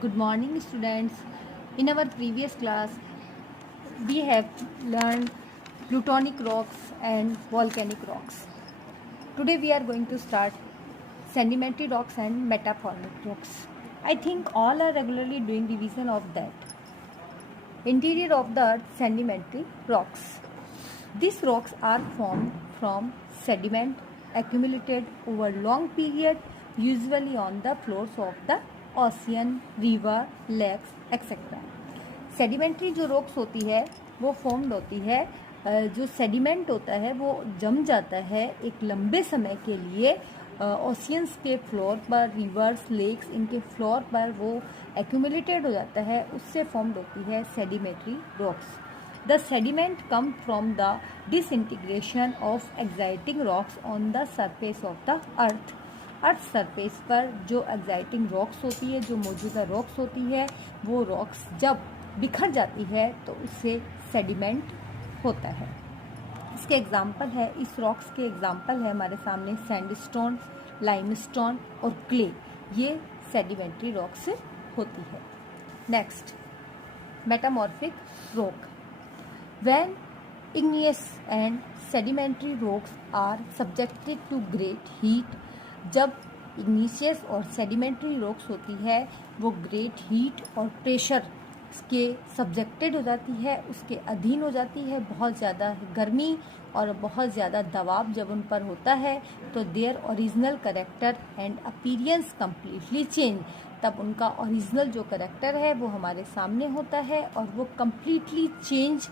Good morning, students. In our previous class, we have learned plutonic rocks and volcanic rocks. Today, we are going to start sedimentary rocks and metamorphic rocks. I think all are regularly doing revision of that. Interior of the earth, sedimentary rocks. These rocks are formed from sediment accumulated over long period, usually on the floors of the ocean, river, lakes, etc. Sedimentary जो rocks होती है वो formed होती है, जो sediment होता है वो जम जाता है एक लंबे समय के लिए ओशियंस के फ्लोर पर, रिवर्स, लेक्स, इनके फ्लोर पर वो एक्यूमुलेटेड हो जाता है, उससे फॉर्म्ड होती है sedimentary rocks. The sediment come from the disintegration of exciting rocks on the surface of the earth. Earth surface पर जो एक्साइटिंग रॉक्स होती है, जो मौजूदा रॉक्स होती है, वो रॉक्स जब बिखर जाती है तो उससे सेडिमेंट होता है. इसके एग्जाम्पल है, इस रॉक्स के एग्जाम्पल है हमारे सामने सैंडस्टोन, लाइमस्टोन और क्ले. ये सेडिमेंट्री रॉक्स होती है. Next, metamorphic rock. When igneous and sedimentary rocks are subjected to great heat, जब igneous और sedimentary rocks होती है वो great heat और pressure के सब्जेक्टेड हो जाती है, उसके अधीन हो जाती है, बहुत ज़्यादा गर्मी और बहुत ज़्यादा दबाव जब उन पर होता है तो their original character and appearance completely change. तब उनका ओरिजिनल जो करेक्टर है वो हमारे सामने होता है और वो कम्प्लीटली चेंज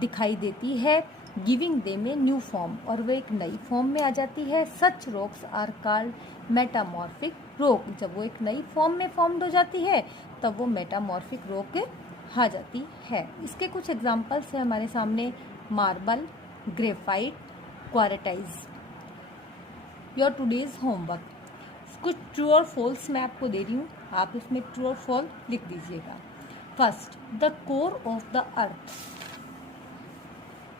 दिखाई देती है, giving them a new form, और वो एक नई फॉर्म में आ जाती है. Such rocks are called metamorphic rock. जब वो एक नई फॉर्म में फॉर्म्ड हो जाती है तब वो मेटामॉर्फिक रॉक आ जाती है. इसके कुछ एग्जांपल्स हैं हमारे सामने: marble, graphite, quartzite. Your today's homework, कुछ ट्रू और फॉल्स मैं आपको दे रही हूँ, आप उसमें ट्रू और फॉल्स लिख दीजिएगा. First, the core of the earth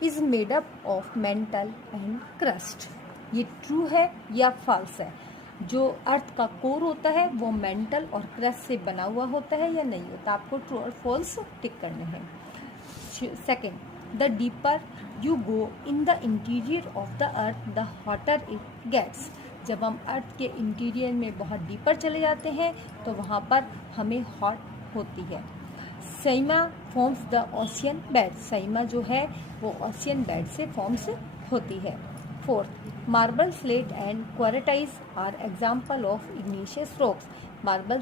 is made up of mental and crust. ये ट्रू है या फॉल्स है? जो अर्थ का कोर होता है वो मेंटल और क्रस्ट से बना हुआ होता है या नहीं होता? आपको ट्रू और फॉल्स टिक करने हैं. Second, the deeper you go in the interior of the earth the hotter it gets. जब हम अर्थ के इंटीरियर में बहुत डीपर चले जाते हैं तो वहाँ पर हमें हॉट होती है. सैमा फॉर्म्स द ओशियन बेड. सैमा जो है वो ओशियन बेड से फॉर्म्स होती है. Fourth, marble, slate and quartzite are example of igneous rocks. Marble,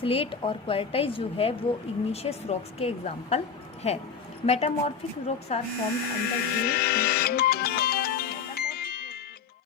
slate और क्वार्टाइज जो है वो इग्निशियस रॉक्स के एग्जाम्पल है. Metamorphic rocks are formed under